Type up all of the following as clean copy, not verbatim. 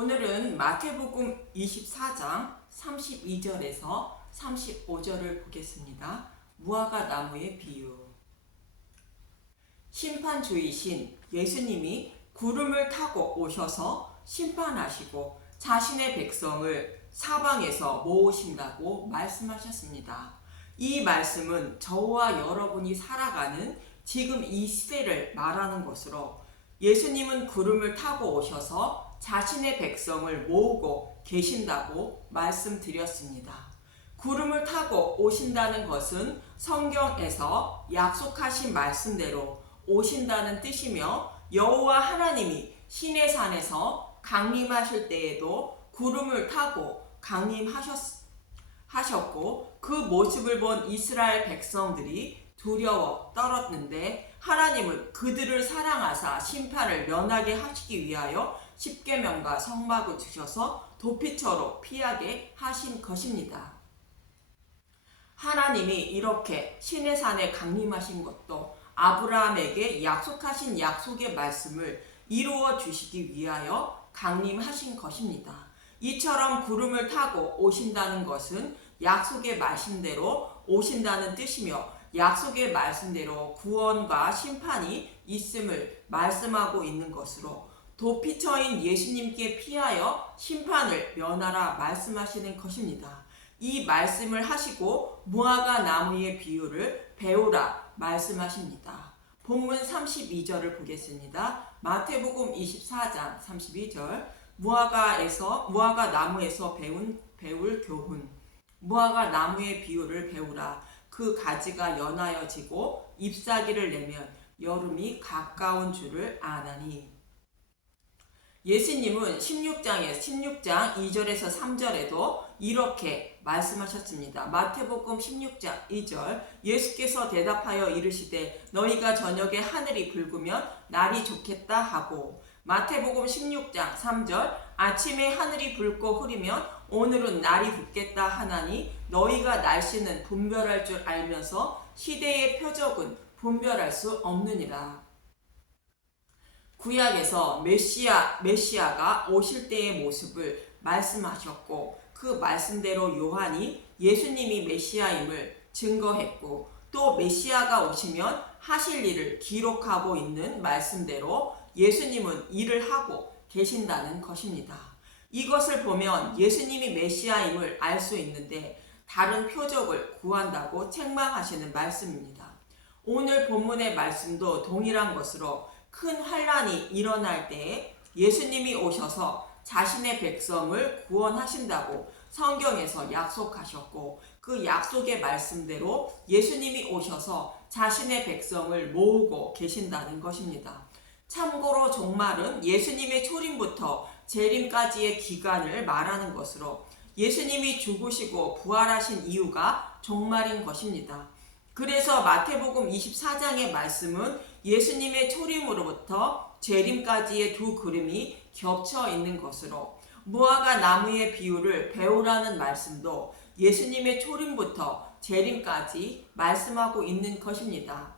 오늘은 마태복음 24장 32절에서 35절을 보겠습니다. 무화과 나무의 비유. 심판주이신 예수님이 구름을 타고 오셔서 심판하시고 자신의 백성을 사방에서 모으신다고 말씀하셨습니다. 이 말씀은 저와 여러분이 살아가는 지금 이 시대를 말하는 것으로, 예수님은 구름을 타고 오셔서 자신의 백성을 모으고 계신다고 말씀드렸습니다. 구름을 타고 오신다는 것은 성경에서 약속하신 말씀대로 오신다는 뜻이며, 여호와 하나님이 시내 산에서 강림하실 때에도 구름을 타고 강림하셨고, 그 모습을 본 이스라엘 백성들이 두려워 떨었는데, 하나님은 그들을 사랑하사 심판을 면하게 하시기 위하여 십계명과 성막을 주셔서 도피처로 피하게 하신 것입니다. 하나님이 이렇게 시내산에 강림하신 것도 아브라함에게 약속하신 약속의 말씀을 이루어 주시기 위하여 강림하신 것입니다. 이처럼 구름을 타고 오신다는 것은 약속의 말씀대로 오신다는 뜻이며, 약속의 말씀대로 구원과 심판이 있음을 말씀하고 있는 것으로, 도피처인 예수님께 피하여 심판을 면하라 말씀하시는 것입니다. 이 말씀을 하시고 무화과 나무의 비유를 배우라 말씀하십니다. 본문 32절을 보겠습니다. 마태복음 24장 32절. 무화과 나무에서 배울 교훈. 무화과 나무의 비유를 배우라. 그 가지가 연하여지고 잎사귀를 내면 여름이 가까운 줄을 아나니. 예수님은 16장 2절에서 3절에도 이렇게 말씀하셨습니다. 마태복음 16장 2절. 예수께서 대답하여 이르시되 너희가 저녁에 하늘이 붉으면 날이 좋겠다 하고, 마태복음 16장 3절. 아침에 하늘이 붉고 흐리면 오늘은 날이 붓겠다 하나니 너희가 날씨는 분별할 줄 알면서 시대의 표적은 분별할 수 없느니라. 구약에서 메시아가 오실 때의 모습을 말씀하셨고, 그 말씀대로 요한이 예수님이 메시아임을 증거했고, 또 메시아가 오시면 하실 일을 기록하고 있는 말씀대로 예수님은 일을 하고 계신다는 것입니다. 이것을 보면 예수님이 메시아임을 알 수 있는데 다른 표적을 구한다고 책망하시는 말씀입니다. 오늘 본문의 말씀도 동일한 것으로, 큰 환란이 일어날 때에 예수님이 오셔서 자신의 백성을 구원하신다고 성경에서 약속하셨고, 그 약속의 말씀대로 예수님이 오셔서 자신의 백성을 모으고 계신다는 것입니다. 참고로 종말은 예수님의 초림부터 재림까지의 기간을 말하는 것으로, 예수님이 죽으시고 부활하신 이유가 종말인 것입니다. 그래서 마태복음 24장의 말씀은 예수님의 초림으로부터 재림까지의 두 그림이 겹쳐 있는 것으로, 무화과 나무의 비유를 배우라는 말씀도 예수님의 초림부터 재림까지 말씀하고 있는 것입니다.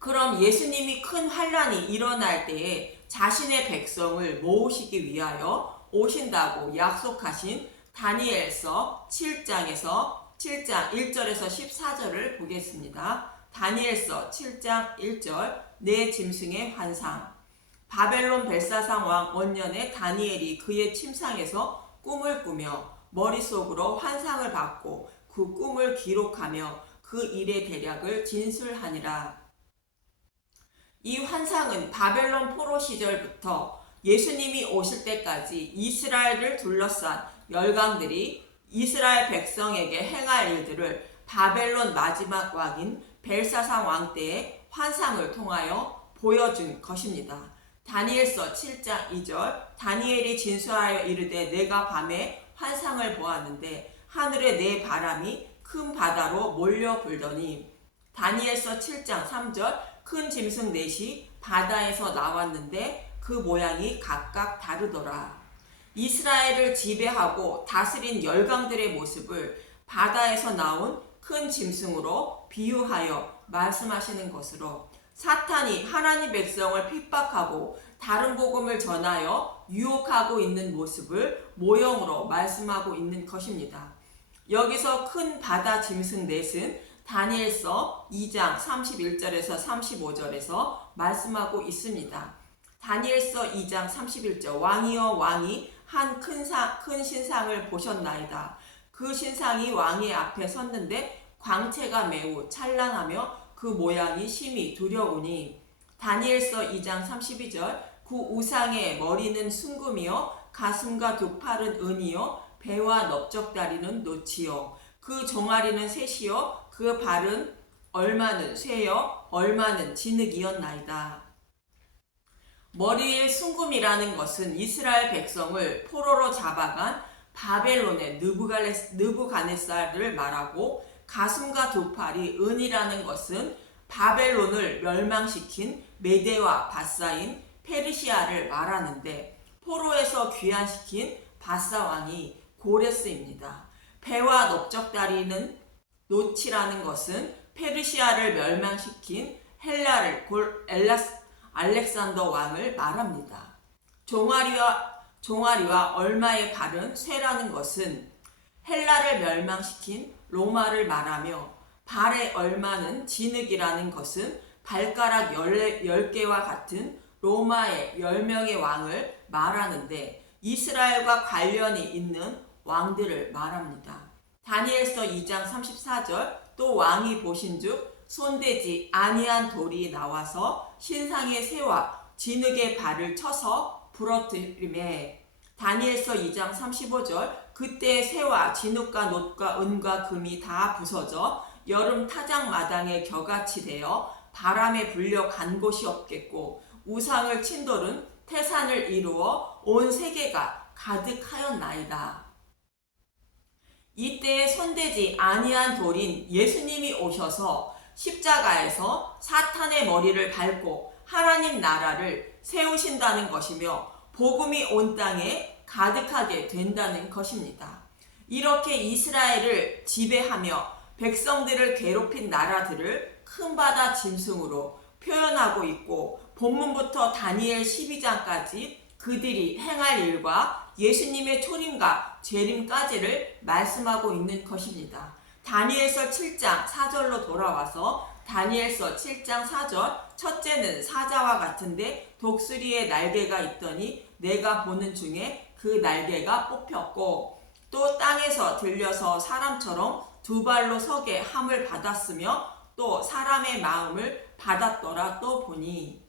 그럼 예수님이 큰 환란이 일어날 때에 자신의 백성을 모으시기 위하여 오신다고 약속하신 다니엘서 7장 1절에서 14절을 보겠습니다. 다니엘서 7장 1절. 내 짐승의 환상. 바벨론 벨사상 왕 원년에 다니엘이 그의 침상에서 꿈을 꾸며 머릿속으로 환상을 받고 그 꿈을 기록하며 그 일의 대략을 진술하니라. 이 환상은 바벨론 포로 시절부터 예수님이 오실 때까지 이스라엘을 둘러싼 열강들이 이스라엘 백성에게 행할 일들을 바벨론 마지막 왕인 벨사상 왕 때의 환상을 통하여 보여준 것입니다. 다니엘서 7장 2절. 다니엘이 진술하여 이르되 내가 밤에 환상을 보았는데 하늘에 네 바람이 큰 바다로 몰려 불더니. 다니엘서 7장 3절. 큰 짐승 넷이 바다에서 나왔는데 그 모양이 각각 다르더라. 이스라엘을 지배하고 다스린 열강들의 모습을 바다에서 나온 큰 짐승으로 비유하여 말씀하시는 것으로, 사탄이 하나님 백성을 핍박하고 다른 복음을 전하여 유혹하고 있는 모습을 모형으로 말씀하고 있는 것입니다. 여기서 큰 바다 짐승 넷은 다니엘서 2장 31절에서 35절에서 말씀하고 있습니다. 다니엘서 2장 31절 왕이여 왕이 한 큰 신상을 보셨나이다. 그 신상이 왕의 앞에 섰는데 광채가 매우 찬란하며 그 모양이 심히 두려우니 다니엘서 2장 32절 그 우상의 머리는 순금이요 가슴과 두 팔은 은이요 배와 넓적다리는 노치요 그 종아리는 셋이요 그 발은 얼마는 쇠요 얼마는 진흙이었나이다. 머리의 순금이라는 것은 이스라엘 백성을 포로로 잡아간 바벨론의 느부갓네살을 말하고 가슴과 두 팔이 은이라는 것은 바벨론을 멸망시킨 메대와 바사인 페르시아를 말하는데 포로에서 귀환시킨 바사 왕이 고레스입니다. 배와 넓적다리는 노치라는 것은 페르시아를 멸망시킨 헬라를 알렉산더 왕을 말합니다. 종아리와 얼마의 발은 쇠라는 것은 헬라를 멸망시킨 로마를 말하며 발의 얼마는 진흙이라는 것은 발가락 10개와 같은 로마의 10명의 왕을 말하는데 이스라엘과 관련이 있는 왕들을 말합니다. 다니엘서 2장 34절 또 왕이 보신즉 손대지 아니한 돌이 나와서 신상의 새와 진흙의 발을 쳐서 부러뜨리매 다니엘서 2장 35절 그때 새와 진흙과 놋과 은과 금이 다 부서져 여름 타작마당에 겨같이 되어 바람에 불려 간 곳이 없겠고 우상을 친 돌은 태산을 이루어 온 세계가 가득하였나이다. 이때에 손대지 아니한 돌인 예수님이 오셔서 십자가에서 사탄의 머리를 밟고 하나님 나라를 세우신다는 것이며 복음이 온 땅에 가득하게 된다는 것입니다. 이렇게 이스라엘을 지배하며 백성들을 괴롭힌 나라들을 큰 바다 짐승으로 표현하고 있고 본문부터 다니엘 12장까지 그들이 행할 일과 예수님의 초림과 재림까지를 말씀하고 있는 것입니다. 다니엘서 7장 4절로 돌아와서 다니엘서 7장 4절 첫째는 사자와 같은데 독수리의 날개가 있더니 내가 보는 중에 그 날개가 뽑혔고 또 땅에서 들려서 사람처럼 두 발로 서게 함을 받았으며 또 사람의 마음을 받았더라. 또 보니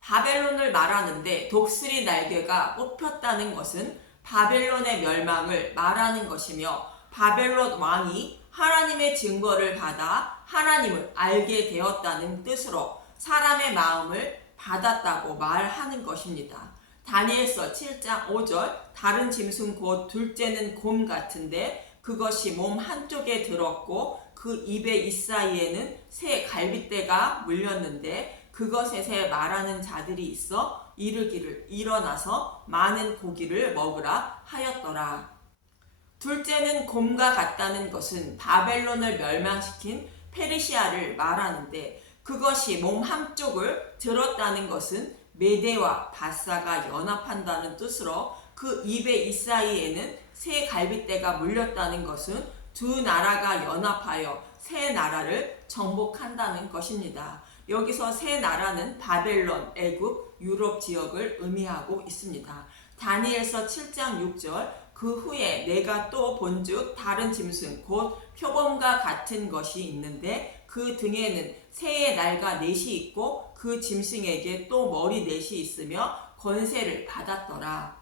바벨론을 말하는데 독수리 날개가 뽑혔다는 것은 바벨론의 멸망을 말하는 것이며 바벨론 왕이 하나님의 증거를 받아 하나님을 알게 되었다는 뜻으로 사람의 마음을 받았다고 말하는 것입니다. 다니엘서 7장 5절 다른 짐승 곧 둘째는 곰 같은데 그것이 몸 한쪽에 들었고 그 입의 이사이에는 새 갈빗대가 물렸는데 그것에 말하는 자들이 있어 이르기를 일어나서 많은 고기를 먹으라 하였더라. 둘째는 곰과 같다는 것은 바벨론을 멸망시킨 페르시아를 말하는데 그것이 몸 한쪽을 들었다는 것은 메대와 바사가 연합한다는 뜻으로 그 입의 이사이에는 새 갈빗대가 물렸다는 것은 두 나라가 연합하여 새 나라를 정복한다는 것입니다. 여기서 새 나라는 바벨론, 애굽, 유럽 지역을 의미하고 있습니다. 다니엘서 7장 6절 그 후에 내가 또 본즉 다른 짐승 곧 표범과 같은 것이 있는데 그 등에는 새의 날과 넷이 있고 그 짐승에게 또 머리 넷이 있으며 권세를 받았더라.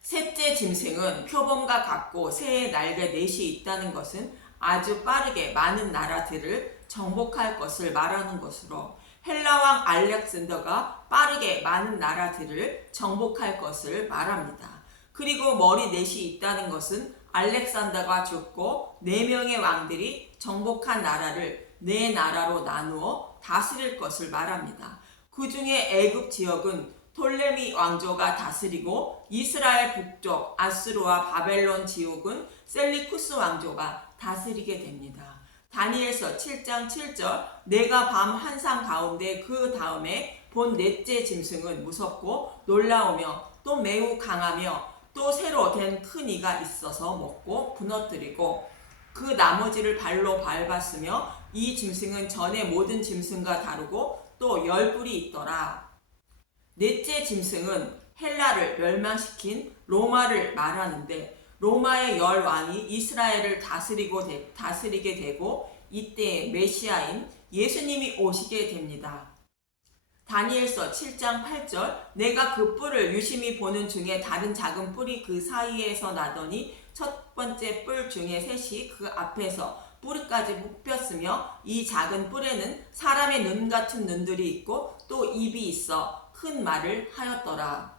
셋째 짐승은 표범과 같고 새의 날개 넷이 있다는 것은 아주 빠르게 많은 나라들을 정복할 것을 말하는 것으로 헬라왕 알렉산더가 빠르게 많은 나라들을 정복할 것을 말합니다. 그리고 머리 넷이 있다는 것은 알렉산더가 죽고 4명의 왕들이 정복한 나라를 4나라로 나누어 다스릴 것을 말합니다. 그 중에 애굽 지역은 톨레미 왕조가 다스리고 이스라엘 북쪽 아수르와 바벨론 지역은 셀리쿠스 왕조가 다스리게 됩니다. 다니엘서 7장 7절 내가 밤 환상 가운데 그 다음에 본 넷째 짐승은 무섭고 놀라우며 또 매우 강하며 또 새로 된 큰 이가 있어서 먹고 부너뜨리고 그 나머지를 발로 밟았으며 이 짐승은 전의 모든 짐승과 다르고 또 10뿔이 있더라. 넷째 짐승은 헬라를 멸망시킨 로마를 말하는데 로마의 10왕이 이스라엘을 다스리게 되고 이때 메시아인 예수님이 오시게 됩니다. 다니엘서 7장 8절 내가 그 뿔을 유심히 보는 중에 다른 작은 뿔이 그 사이에서 나더니 첫 번째 뿔 중에 셋이 그 앞에서 뿌리까지 뽑혔으며 이 작은 뿔에는 사람의 눈 같은 눈들이 있고 또 입이 있어 큰 말을 하였더라.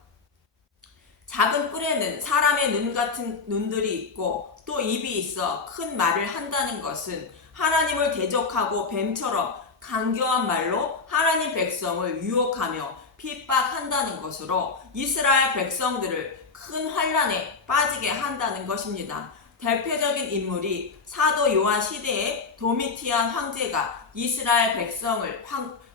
작은 뿔에는 사람의 눈 같은 눈들이 있고 또 입이 있어 큰 말을 한다는 것은 하나님을 대적하고 뱀처럼 간교한 말로 하나님 백성을 유혹하며 핍박한다는 것으로 이스라엘 백성들을 큰 환난에 빠지게 한다는 것입니다. 대표적인 인물이 사도 요한 시대의 도미티안 황제가 이스라엘 백성을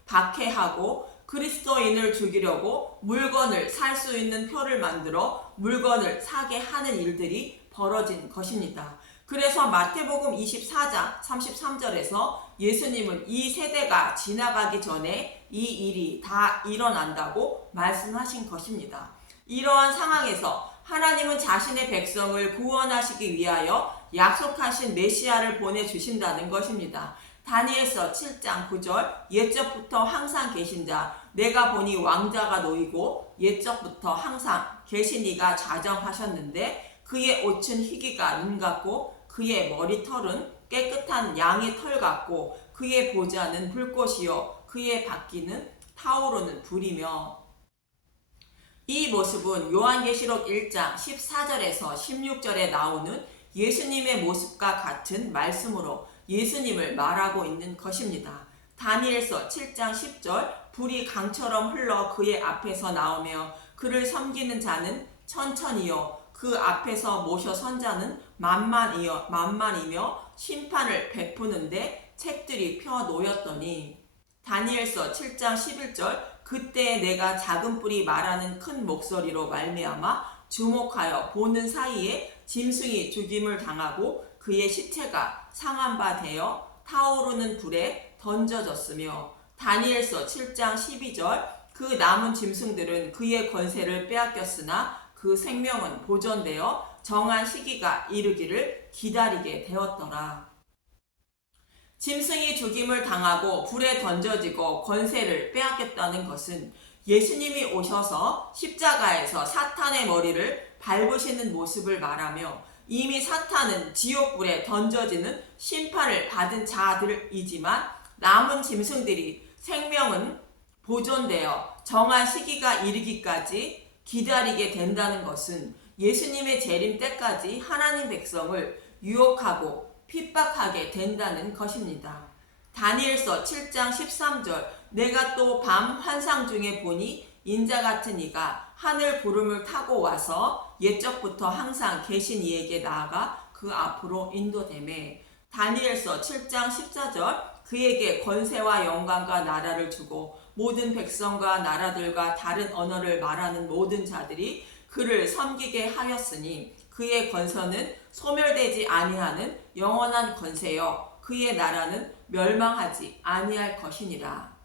박해하고 그리스도인을 죽이려고 물건을 살 수 있는 표를 만들어 물건을 사게 하는 일들이 벌어진 것입니다. 그래서 마태복음 24장 33절에서 예수님은 이 세대가 지나가기 전에 이 일이 다 일어난다고 말씀하신 것입니다. 이러한 상황에서 하나님은 자신의 백성을 구원하시기 위하여 약속하신 메시아를 보내주신다는 것입니다. 다니엘서 7장 9절 옛적부터 항상 계신 자 내가 보니 왕자가 놓이고 옛적부터 항상 계신 이가 좌정하셨는데 그의 옷은 희기가 눈 같고 그의 머리털은 깨끗한 양의 털 같고 그의 보좌는 불꽃이요 그의 바퀴는 타오르는 불이며 이 모습은 요한계시록 1장 14절에서 16절에 나오는 예수님의 모습과 같은 말씀으로 예수님을 말하고 있는 것입니다. 다니엘서 7장 10절 불이 강처럼 흘러 그의 앞에서 나오며 그를 섬기는 자는 천천히요 그 앞에서 모셔 선 자는 만만이며 심판을 베푸는데 책들이 펴 놓였더니 다니엘서 7장 11절 그때 내가 작은 뿔이 말하는 큰 목소리로 말미암아 주목하여 보는 사이에 짐승이 죽임을 당하고 그의 시체가 상한 바 되어 타오르는 불에 던져졌으며 다니엘서 7장 12절 그 남은 짐승들은 그의 권세를 빼앗겼으나 그 생명은 보존되어 정한 시기가 이르기를 기다리게 되었더라. 짐승이 죽임을 당하고 불에 던져지고 권세를 빼앗겼다는 것은 예수님이 오셔서 십자가에서 사탄의 머리를 밟으시는 모습을 말하며 이미 사탄은 지옥불에 던져지는 심판을 받은 자들이지만 남은 짐승들이 생명은 보존되어 정한 시기가 이르기까지 기다리게 된다는 것은 예수님의 재림 때까지 하나님 백성을 유혹하고 핍박하게 된다는 것입니다. 다니엘서 7장 13절 내가 또 밤 환상 중에 보니 인자 같은 이가 하늘 구름을 타고 와서 옛적부터 항상 계신 이에게 나아가 그 앞으로 인도되매 다니엘서 7장 14절 그에게 권세와 영광과 나라를 주고 모든 백성과 나라들과 다른 언어를 말하는 모든 자들이 그를 섬기게 하였으니 그의 권세는 소멸되지 아니하는 영원한 권세요 그의 나라는 멸망하지 아니할 것이니라.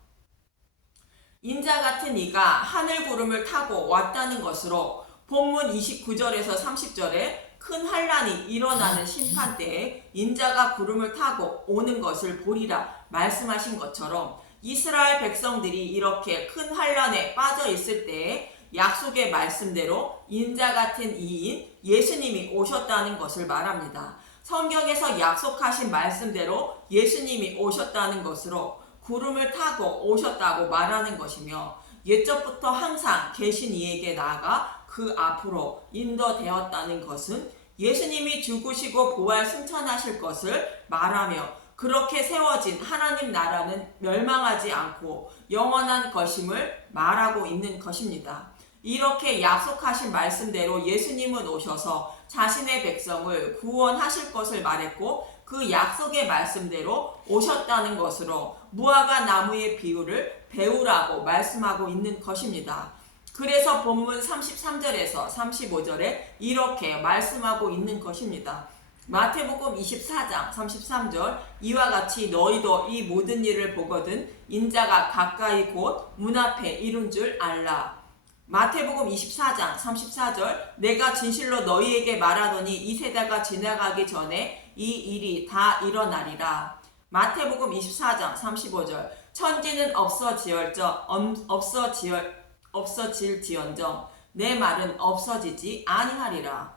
인자 같은 이가 하늘 구름을 타고 왔다는 것으로 본문 29절에서 30절에 큰 환란이 일어나는 심판 때에 인자가 구름을 타고 오는 것을 보리라 말씀하신 것처럼 이스라엘 백성들이 이렇게 큰 환란에 빠져 있을 때에 약속의 말씀대로 인자 같은 이인 예수님이 오셨다는 것을 말합니다. 성경에서 약속하신 말씀대로 예수님이 오셨다는 것으로 구름을 타고 오셨다고 말하는 것이며 옛적부터 항상 계신 이에게 나아가 그 앞으로 인도되었다는 것은 예수님이 죽으시고 부활 승천하실 것을 말하며 그렇게 세워진 하나님 나라는 멸망하지 않고 영원한 것임을 말하고 있는 것입니다. 이렇게 약속하신 말씀대로 예수님은 오셔서 자신의 백성을 구원하실 것을 말했고 그 약속의 말씀대로 오셨다는 것으로 무화과 나무의 비유를 배우라고 말씀하고 있는 것입니다. 그래서 본문 33절에서 35절에 이렇게 말씀하고 있는 것입니다. 마태복음 24장 33절 이와 같이 너희도 이 모든 일을 보거든 인자가 가까이 곧 문 앞에 이른 줄 알라. 마태복음 24장 34절 내가 진실로 너희에게 말하더니 이 세대가 지나가기 전에 이 일이 다 일어나리라. 마태복음 24장 35절 천지는 없어질지언정 내 말은 없어지지 아니하리라.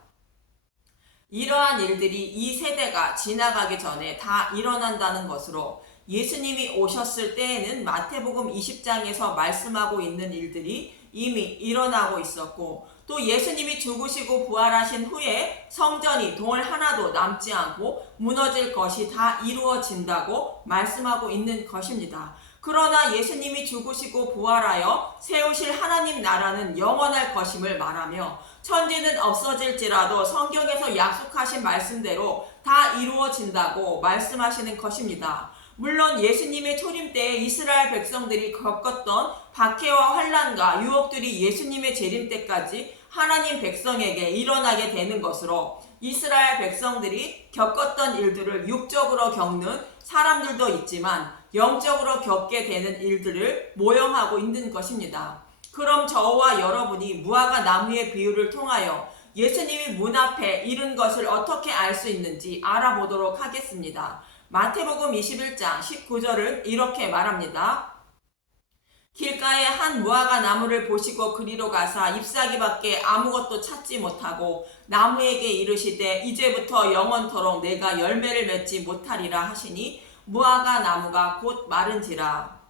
이러한 일들이 이 세대가 지나가기 전에 다 일어난다는 것으로 예수님이 오셨을 때에는 마태복음 20장에서 말씀하고 있는 일들이 이미 일어나고 있었고, 또 예수님이 죽으시고 부활하신 후에 성전이 돌 하나도 남지 않고 무너질 것이 다 이루어진다고 말씀하고 있는 것입니다. 그러나 예수님이 죽으시고 부활하여 세우실 하나님 나라는 영원할 것임을 말하며 천지는 없어질지라도 성경에서 약속하신 말씀대로 다 이루어진다고 말씀하시는 것입니다. 물론 예수님의 초림 때에 이스라엘 백성들이 겪었던 박해와 환난과 유혹들이 예수님의 재림 때까지 하나님 백성에게 일어나게 되는 것으로 이스라엘 백성들이 겪었던 일들을 육적으로 겪는 사람들도 있지만 영적으로 겪게 되는 일들을 모형하고 있는 것입니다. 그럼 저와 여러분이 무화과 나무의 비유를 통하여 예수님이 문 앞에 이른 것을 어떻게 알 수 있는지 알아보도록 하겠습니다. 마태복음 21장 19절은 이렇게 말합니다. 길가에 한 무화과 나무를 보시고 그리로 가사 잎사귀밖에 아무것도 찾지 못하고 나무에게 이르시되 이제부터 영원토록 내가 열매를 맺지 못하리라 하시니 무화과 나무가 곧 마른지라.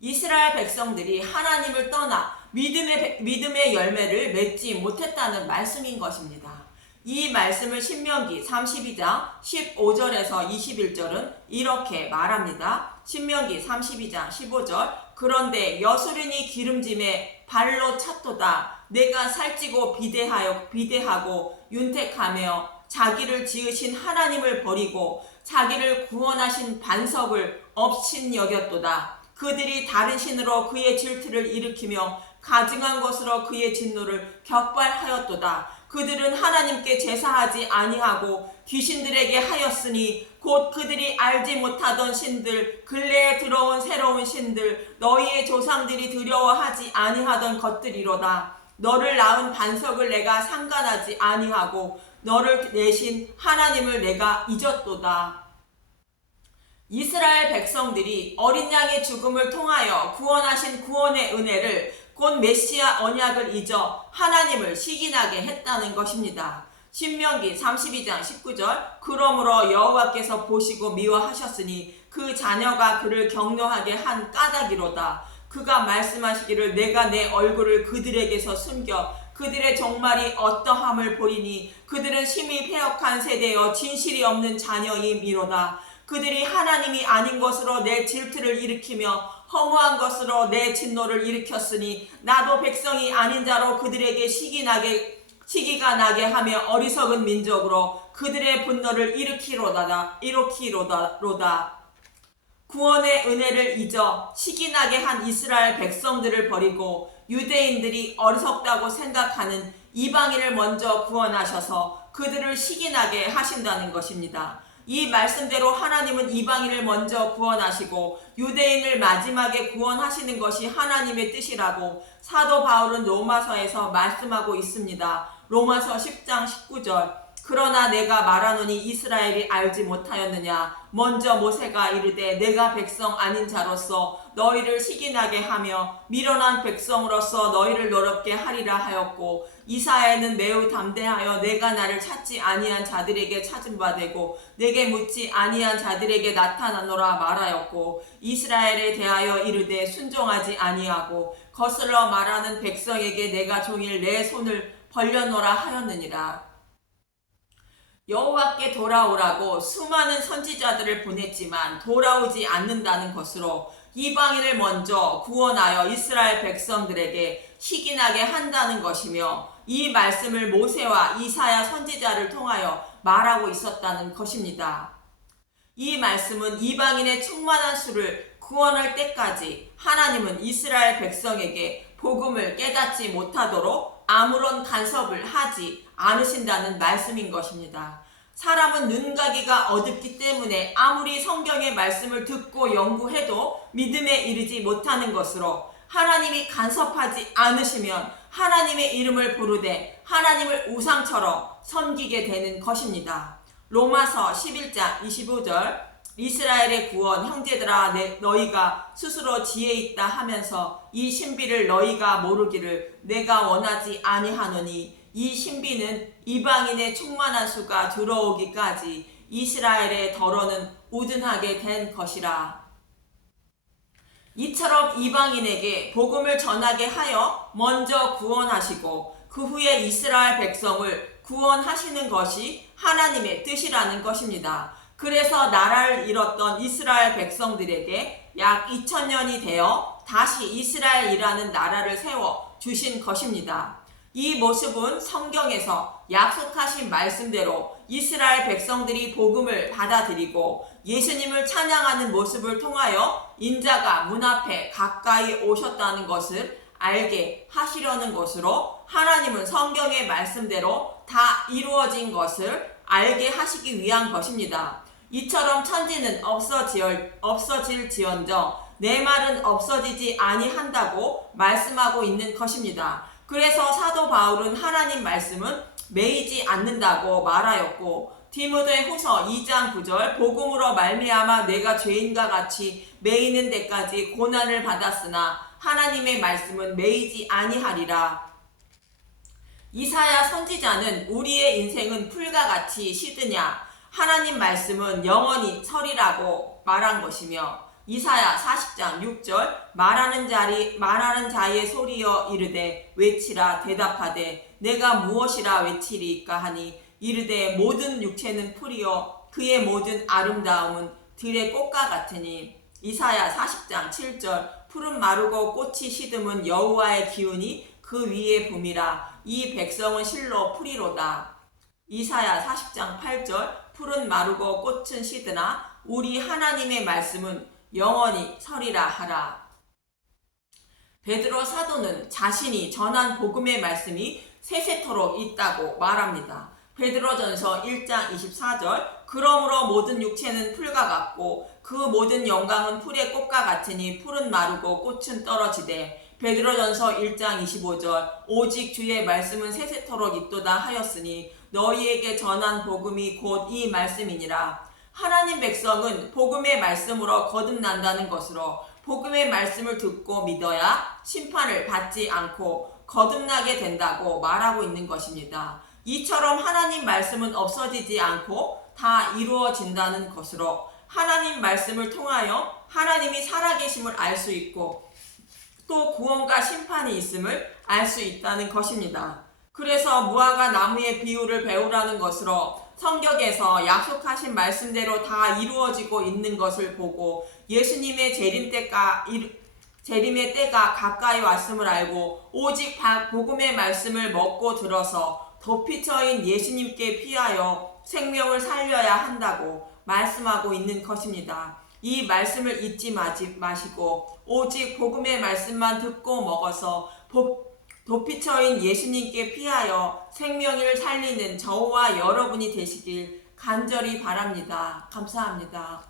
이스라엘 백성들이 하나님을 떠나 믿음의 열매를 맺지 못했다는 말씀인 것입니다. 이 말씀을 신명기 32장 15절에서 21절은 이렇게 말합니다. 신명기 32장 15절 그런데 여수린이 기름짐에 발로 찼도다. 내가 살찌고 비대하고 윤택하며 자기를 지으신 하나님을 버리고 자기를 구원하신 반석을 업신 여겼도다. 그들이 다른 신으로 그의 질투를 일으키며 가증한 것으로 그의 진노를 격발하였도다. 그들은 하나님께 제사하지 아니하고 귀신들에게 하였으니 곧 그들이 알지 못하던 신들 근래에 들어온 새로운 신들 너희의 조상들이 두려워하지 아니하던 것들이로다. 너를 낳은 반석을 내가 상관하지 아니하고 너를 내신 하나님을 내가 잊었도다. 이스라엘 백성들이 어린 양의 죽음을 통하여 구원하신 구원의 은혜를 곧 메시아 언약을 잊어 하나님을 시기나게 했다는 것입니다. 신명기 32장 19절 그러므로 여호와께서 보시고 미워하셨으니 그 자녀가 그를 격노하게 한 까닭이로다. 그가 말씀하시기를 내가 내 얼굴을 그들에게서 숨겨 그들의 종말이 어떠함을 보리니 그들은 심히 패역한 세대여 진실이 없는 자녀임이로다. 그들이 하나님이 아닌 것으로 내 질투를 일으키며 허무한 것으로 내 진노를 일으켰으니 나도 백성이 아닌 자로 그들에게 시기가 나게 하며 어리석은 민족으로 그들의 분노를 일으키로다. 구원의 은혜를 잊어 시기나게 한 이스라엘 백성들을 버리고 유대인들이 어리석다고 생각하는 이방인을 먼저 구원하셔서 그들을 시기나게 하신다는 것입니다. 이 말씀대로 하나님은 이방인을 먼저 구원하시고 유대인을 마지막에 구원하시는 것이 하나님의 뜻이라고 사도 바울은 로마서에서 말씀하고 있습니다. 로마서 10장 19절 그러나 내가 말하노니 이스라엘이 알지 못하였느냐 먼저 모세가 이르되 내가 백성 아닌 자로서 너희를 시기나게 하며 미련한 백성으로서 너희를 노롭게 하리라 하였고 이사야는 매우 담대하여 내가 나를 찾지 아니한 자들에게 찾은 바 되고 내게 묻지 아니한 자들에게 나타나노라 말하였고 이스라엘에 대하여 이르되 순종하지 아니하고 거슬러 말하는 백성에게 내가 종일 내 손을 벌려노라 하였느니라. 여호와께 돌아오라고 수많은 선지자들을 보냈지만 돌아오지 않는다는 것으로 이방인을 먼저 구원하여 이스라엘 백성들에게 시기나게 한다는 것이며 이 말씀을 모세와 이사야 선지자를 통하여 말하고 있었다는 것입니다. 이 말씀은 이방인의 충만한 수를 구원할 때까지 하나님은 이스라엘 백성에게 복음을 깨닫지 못하도록 아무런 간섭을 하지 않으신다는 말씀인 것입니다. 사람은 눈가기가 어둡기 때문에 아무리 성경의 말씀을 듣고 연구해도 믿음에 이르지 못하는 것으로, 하나님이 간섭하지 않으시면 하나님의 이름을 부르되 하나님을 우상처럼 섬기게 되는 것입니다. 로마서 11장 25절, 이스라엘의 구원, 형제들아 너희가 스스로 지혜 있다 하면서 이 신비를 너희가 모르기를 내가 원하지 아니하노니, 이 신비는 이방인의 충만한 수가 들어오기까지 이스라엘의 덫은 우둔하게 된 것이라. 이처럼 이방인에게 복음을 전하게 하여 먼저 구원하시고 그 후에 이스라엘 백성을 구원하시는 것이 하나님의 뜻이라는 것입니다. 그래서 나라를 잃었던 이스라엘 백성들에게 약 2000년이 되어 다시 이스라엘이라는 나라를 세워 주신 것입니다. 이 모습은 성경에서 약속하신 말씀대로 이스라엘 백성들이 복음을 받아들이고 예수님을 찬양하는 모습을 통하여 인자가 문 앞에 가까이 오셨다는 것을 알게 하시려는 것으로, 하나님은 성경의 말씀대로 다 이루어진 것을 알게 하시기 위한 것입니다. 이처럼 천지는 없어질지언정 내 말은 없어지지 아니한다고 말씀하고 있는 것입니다. 그래서 사도 바울은 하나님 말씀은 매이지 않는다고 말하였고, 디모데후서 2장 9절, 복음으로 말미암아 내가 죄인과 같이 매이는 데까지 고난을 받았으나 하나님의 말씀은 매이지 아니하리라. 이사야 선지자는 우리의 인생은 풀과 같이 시드냐, 하나님 말씀은 영원히 설이라고 말한 것이며, 이사야 40장 6절, 말하는 자의 소리여 이르되 외치라 대답하되 내가 무엇이라 외치리까 하니, 이르되 모든 육체는 풀이요 그의 모든 아름다움은 들의 꽃과 같으니. 이사야 40장 7절, 풀은 마르고 꽃이 시듬은 여호와의 기운이 그 위에 붐이라. 이 백성은 실로 풀이로다. 이사야 40장 8절, 풀은 마르고 꽃은 시드나 우리 하나님의 말씀은 영원히 설이라 하라. 베드로 사도는 자신이 전한 복음의 말씀이 세세토록 있다고 말합니다. 베드로전서 1장 24절, 그러므로 모든 육체는 풀과 같고 그 모든 영광은 풀의 꽃과 같으니 풀은 마르고 꽃은 떨어지되. 베드로전서 1장 25절, 오직 주의 말씀은 세세토록 있도다 하였으니 너희에게 전한 복음이 곧 이 말씀이니라. 하나님 백성은 복음의 말씀으로 거듭난다는 것으로, 복음의 말씀을 듣고 믿어야 심판을 받지 않고 거듭나게 된다고 말하고 있는 것입니다. 이처럼 하나님 말씀은 없어지지 않고 다 이루어진다는 것으로, 하나님 말씀을 통하여 하나님이 살아계심을 알 수 있고 또 구원과 심판이 있음을 알 수 있다는 것입니다. 그래서 무화과 나무의 비유를 배우라는 것으로, 성경에서 약속하신 말씀대로 다 이루어지고 있는 것을 보고 예수님의 재림의 때가 가까이 왔음을 알고 오직 복음의 말씀을 먹고 들어서 도피처인 예수님께 피하여 생명을 살려야 한다고 말씀하고 있는 것입니다. 이 말씀을 잊지 마시고 오직 복음의 말씀만 듣고 먹어서 도피처인 예수님께 피하여 생명을 살리는 저와 여러분이 되시길 간절히 바랍니다. 감사합니다.